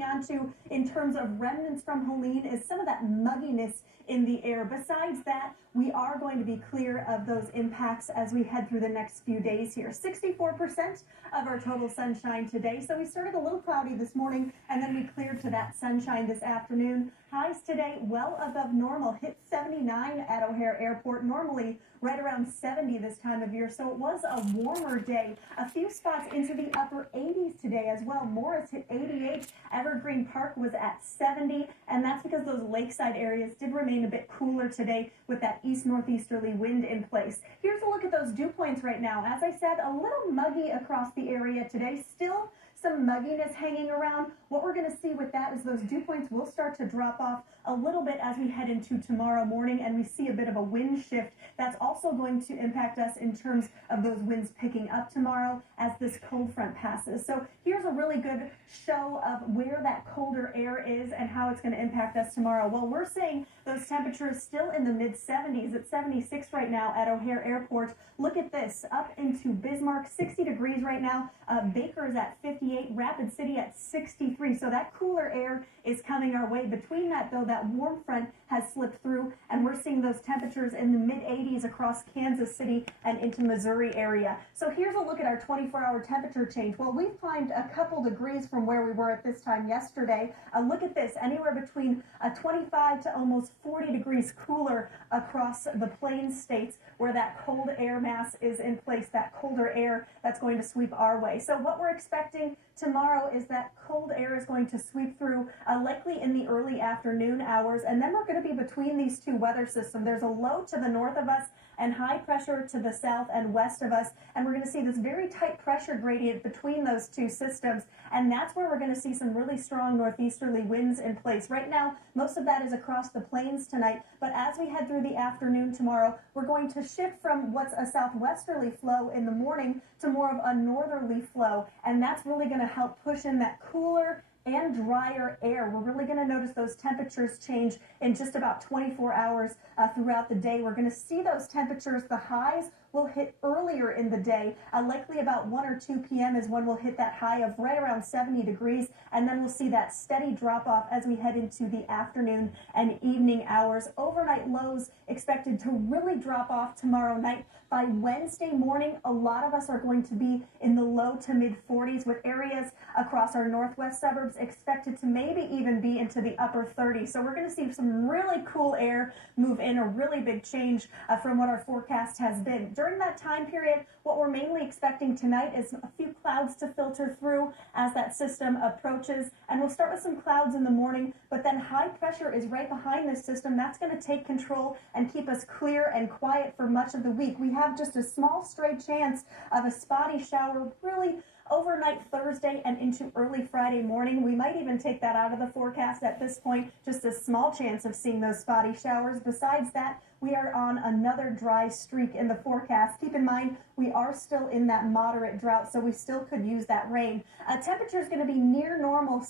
hang on to in terms of remnants from Helene is some of that mugginess in the air. Besides that, we are going to be clear of those impacts as we head through the next few days here. 64% of our total sunshine today. So we started a little cloudy this morning and then we cleared to that sunshine this afternoon. Highs today well above normal, hit 79 at O'Hare Airport, normally right around 70 this time of year. So it was a warmer day. A few spots into the upper 80s today as well. Morris hit 88. Evergreen Park was at 70. And that's because those lakeside areas did remain a bit cooler today with that east-northeasterly wind in place. Here's a look at those dew points right now. As I said, a little muggy across the area today. Still some mugginess hanging around. What we're going to see with that is those dew points will start to drop off a little bit as we head into tomorrow morning, and we see a bit of a wind shift. That's also going to impact us in terms of those winds picking up tomorrow as this cold front passes. So here's a really good show of where that colder air is and how it's going to impact us tomorrow. Well, we're seeing those temperatures still in the mid-70s at 76 right now at O'Hare Airport. Look at this, up into Bismarck, 60 degrees right now. Baker's at 58, Rapid City at 63. So that cooler air is coming our way. Between that, though, that warm front has slipped through, and we're seeing those temperatures in the mid-80s across Kansas City and into Missouri area. So here's a look at our 24-hour temperature change. Well, we've climbed a couple degrees from where we were at this time yesterday. Look at this, anywhere between 25 to almost 40 degrees cooler across the Plains states where that cold air mass is in place, that colder air that's going to sweep our way. So what we're expecting tomorrow is that cold air is going to sweep through likely in the early afternoon hours, and then we're going to be between these two weather systems. There's a low to the north of us and high pressure to the south and west of us, and we're going to see this very tight pressure gradient between those two systems, and that's where we're going to see some really strong northeasterly winds in place. Right now, most of that is across the plains tonight, but as we head through the afternoon tomorrow, we're going to shift from what's a southwesterly flow in the morning to more of a northerly flow, and that's really going to help push in that cooler and drier air. We're really going to notice those temperatures change in just about 24 hours throughout the day. We're going to see those temperatures, the highs will hit earlier in the day, likely about 1 or 2 p.m. is when we'll hit that high of right around 70 degrees, and then we'll see that steady drop off as we head into the afternoon and evening hours. Overnight lows expected to really drop off tomorrow night. By Wednesday morning, a lot of us are going to be in the low to mid 40s, with areas across our northwest suburbs expected to maybe even be into the upper 30s. So we're going to see some really cool air move in, a really big change from what our forecast has been. During that time period, what we're mainly expecting tonight is a few clouds to filter through as that system approaches, and we'll start with some clouds in the morning, but then high pressure is right behind this system. That's going to take control and keep us clear and quiet for much of the week. We have just a small stray chance of a spotty shower really overnight Thursday and into early Friday morning. We might even take that out of the forecast at this point, just a small chance of seeing those spotty showers. Besides that, we are on another dry streak in the forecast. Keep in mind, we are still in that moderate drought, so we still could use that rain. Temperature is going to be near normal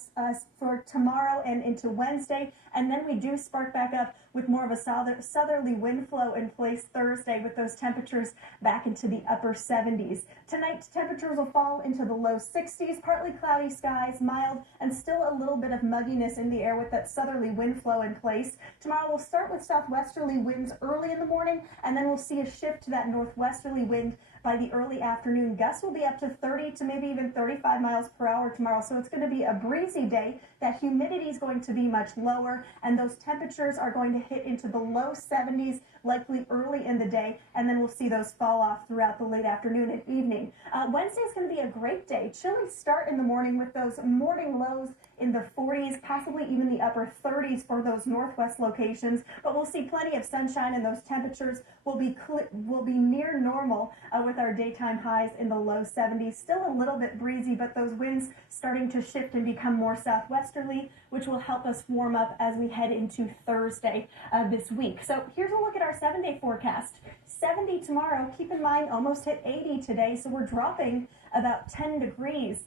for tomorrow and into Wednesday, and then we do spark back up with more of a southerly wind flow in place Thursday, with those temperatures back into the upper 70s. Tonight, temperatures will fall into the low 60s, partly cloudy skies, mild, and still a little bit of mugginess in the air with that southerly wind flow in place. Tomorrow, we'll start with southwesterly winds early in the morning, and then we'll see a shift to that northwesterly wind by the early afternoon. Gusts will be up to 30 to maybe even 35 miles per hour tomorrow, so it's going to be a breezy day. That humidity is going to be much lower, and those temperatures are going to hit into the low 70s, likely early in the day, and then we'll see those fall off throughout the late afternoon and evening. Wednesday is going to be a great day. Chilly start in the morning with those morning lows in the 40s, possibly even the upper 30s for those northwest locations, but we'll see plenty of sunshine, and those temperatures will be near normal with our daytime highs in the low 70s. Still a little bit breezy, but those winds starting to shift and become more southwesterly, which will help us warm up as we head into Thursday this week. So here's a look at our 7-day forecast. 70 tomorrow. Keep in mind, almost hit 80 today, so we're dropping about 10 degrees.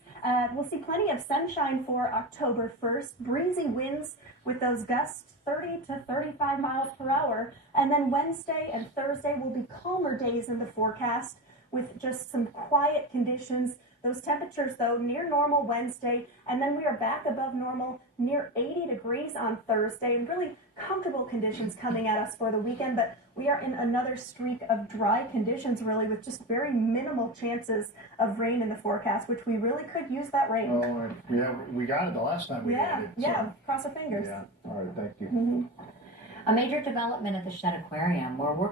We'll see plenty of sunshine for October 1st. Breezy winds with those gusts 30 to 35 miles per hour. And then Wednesday and Thursday will be calmer days in the forecast with just some quiet conditions, Those temperatures, though, near normal Wednesday, and then we are back above normal near 80 degrees on Thursday, and really comfortable conditions coming at us for the weekend. But we are in another streak of dry conditions, really, with just very minimal chances of rain in the forecast, which we really could use that rain. Oh, yeah, we got it the last time we had it. Yeah, cross our fingers. Yeah, all right, thank you. Mm-hmm. A major development at the Shedd Aquarium, where we're